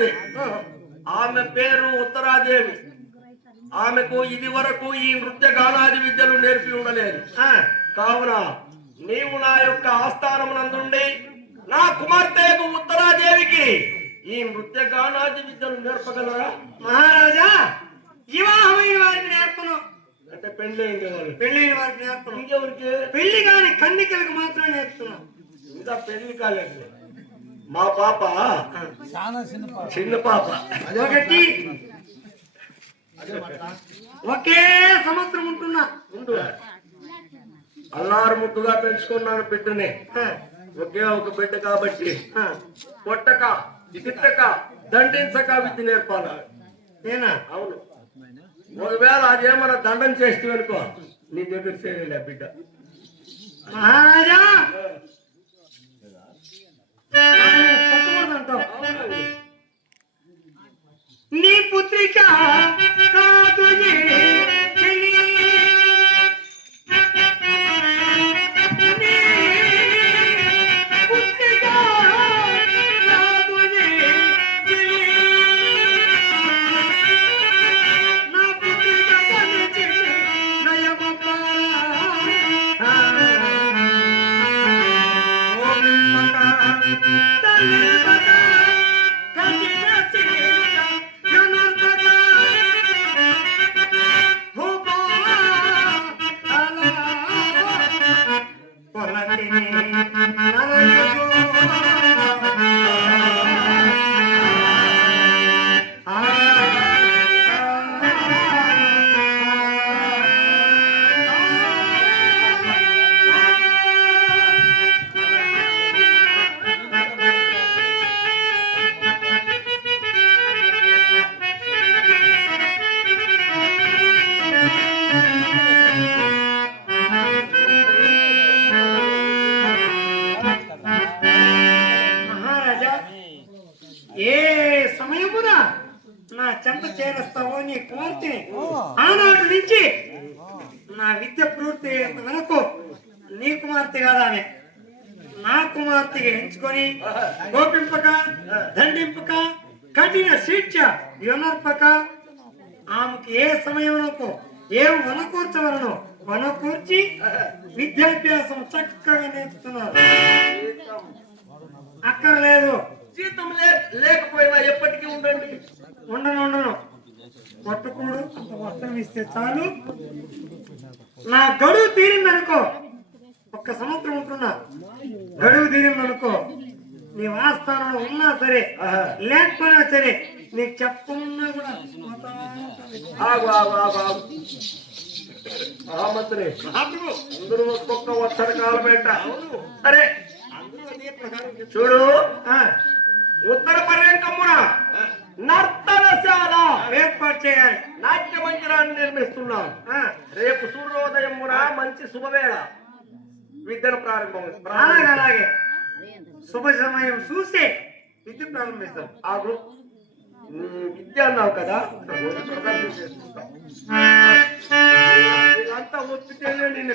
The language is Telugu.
ఉన్నది. ఆమె పేరు ఉత్తరాదేవి. ఆమెకు ఇది వరకు ఈ నృత్య గానాది విద్యలు నేర్పి ఉండలేదు. కావున నీవు నా యొక్క ఆస్థానం నందుండి నా కుమార్తెకు ఉత్తరాదేవికి ఈ నృత్య గానాది విద్యలు నేర్పగలరా? మహారాజా, వివాహమైన వారికి నేర్పను. అంటే పెళ్ళైన వారికి నేర్పను. ఇంకెవరికి? పెళ్లి కాని కన్నికలకు మాత్రమే నేర్పుతున్నాం. ఇంకా పెళ్లి కాలేదు. మా పాప చిన్న పాప. అదొకటి. ఒకే సంవత్సరం ఉంటున్నా. అల్లారు ముద్దుగా పెంచుకున్నాను బిడ్డని. ఒకే ఒక బిడ్డ కాబట్టి కొట్టక తిట్టక దండించక విద్య నేర్పాలి. నేనా? అవును. ఒకవేళ అదేమన్నా దండం చేస్తే అనుకో నీ దగ్గర చేయలే బిడ్డ. మహారాజా, నీ పుత్రిక కాదు చెంత చేరుస్తావో నీ కుమార్తె ఆనాటి నుంచి నా విద్య పూర్తి వరకు నీ కుమార్తె కాదామె నా కుమార్తెగా ఎంచుకొని గోపింపక దండింపక కఠిన శిక్ష వినర్పక ఆమెకి ఏ సమయంలో ఏం వనకూర్చవలను వనకూర్చి విద్యాభ్యాసం చక్కగా నేర్పుతున్నారు. అక్కర్లేదు జీతం లేకపోయినా ఎప్పటికీ ఉండండి. ఉండను పట్టుకోడు అంత వస్త్రం ఇస్తే చాలు. నా గడువు తీరిందనుకో, ఒక్క సంవత్సరం ఉంటున్నా, గడువు తీరిందనుకో, నీ ఆస్థానంలో ఉన్నా సరే లేకపోయినా సరే నీకు చెప్పకున్నా కూడా అందరూ ఒక్కొక్క వత్సర కాలం పెట్ట. సరే చూడు, ఉత్తర పర్యంకమున నర్తనశాల ఏర్పాటు చేయాలి. నాట్య మందిరాన్ని నిర్మిస్తున్నాం. రేపు సూర్యోదయమున మంచి శుభవేళ విద్యను ప్రారంభం. అలాగే శుభ సమయం చూసే విద్య ప్రారంభిస్తాం. ఆగు, విద్య అన్నావు కదా, అంతా ఒప్పితేనే నిన్ను